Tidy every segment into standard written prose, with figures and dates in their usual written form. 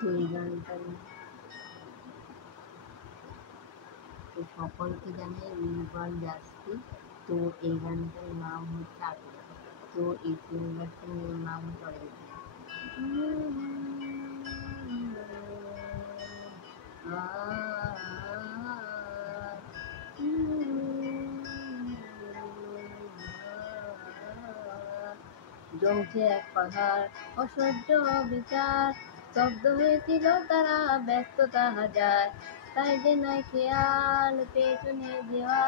তো এই গানটা তো সকলকে জানাই রিভার জাস্তি। তো এই গানটার নাম হচ্ছে আগুন। তো এই সিঙ্গারটার নাম করে জমছে এক পাহাড় অসহ্য বিচার, স্তব্ধ হয়েছিল তারা, ব্যস্ততা হাজার, তাই যে নাই খেয়াল পেছনে দেওয়া,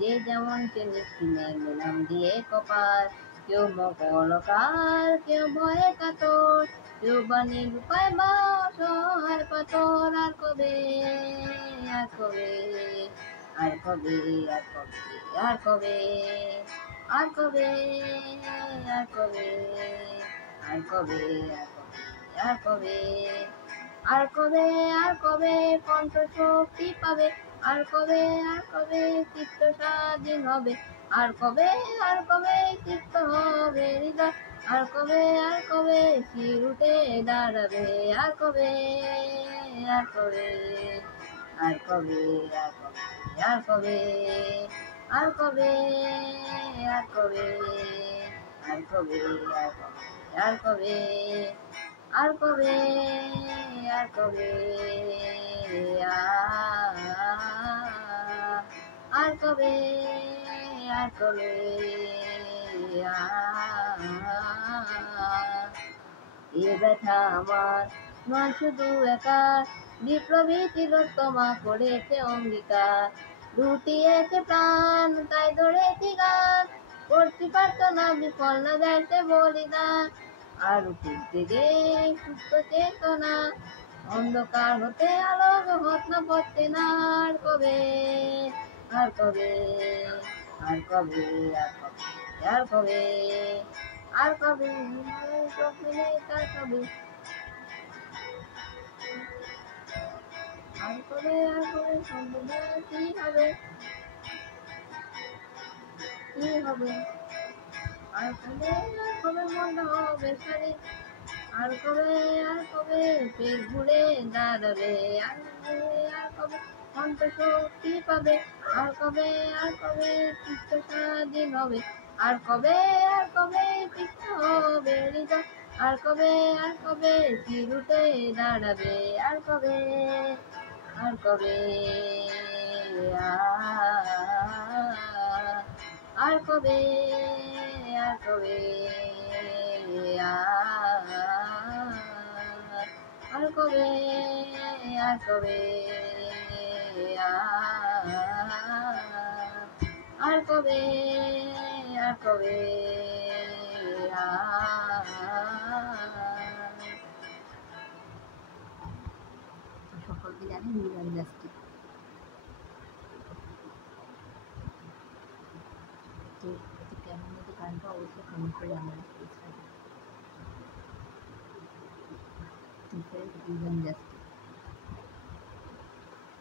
যে যেমন চেনে কিনে নিলাম দিয়ে কপাল। কেউ মকলকার, কেউ ভয়ে কাতর, কেউ বানে লুকায় বা অসহায় পাথর। আর কবে, আর কবে, আর কবে, আর কবে, আর কবে, আর কবে, আর কবে, আর কবে, আর কবে, আর কবে, আর কবে কণ্ঠ শক্তি পাবে, আর কবে, আর কবে চিত্ত স্বাধীন হবে, আর কবে, আর কবে চিত্ত হবে হৃদয়, আর কবে, আর কবে শির উঠে দাঁড়াবে, আর কবে, আর কবে, আর কবে, আর কবে, আর কবে, আর কবে, আর কবে, আর কবে, আর কবে, আর কবে, আর কবে, আর কবে, এ ব্যথা আমার মা শুধু একা, বিপ্লবী তিলোত্তমা করেছে অঙ্গীকার, লুটিয়েছে প্রাণ তাই ধরেছি গান, করতে পারতো না বিফল না যাইতে বলিদান। আর উপর দিকে সুস্থ চেতনা, অন্ধকার হতে আলো হত না পড়তে না। আর কবে, আর কবে, আর কবে, আর কবে, আর কবে, চোখ মেলে তার কবে, আর কবে, আর কবে সম্বোধন কি হবে, কি হবে, আর কবে, আর কবে মনটা হবে সারি, আর কবে, আর কবে পেট ঘুরে দাঁড়াবে, আর কবে, আর কবে কণ্ঠ শক্তি পাবে, আর কবে, আর কবে চিত্ত স্বাধীন হবে, আর কবে, আর কবে চিত্ত হবে হৃদয়, আর কবে, আর কবে শির উঠে দাঁড়াবে, আর কবে, আর কবে, আর কবে, আর কবে, আর কবে, আর কবে, আর কবে, আর কবে, সকলকে জানি রিভার জাস্তি। তো কেমন হতো গানটা অবশ্যই কমেন্ট করে জানাবেন। রিভার জাস্তি।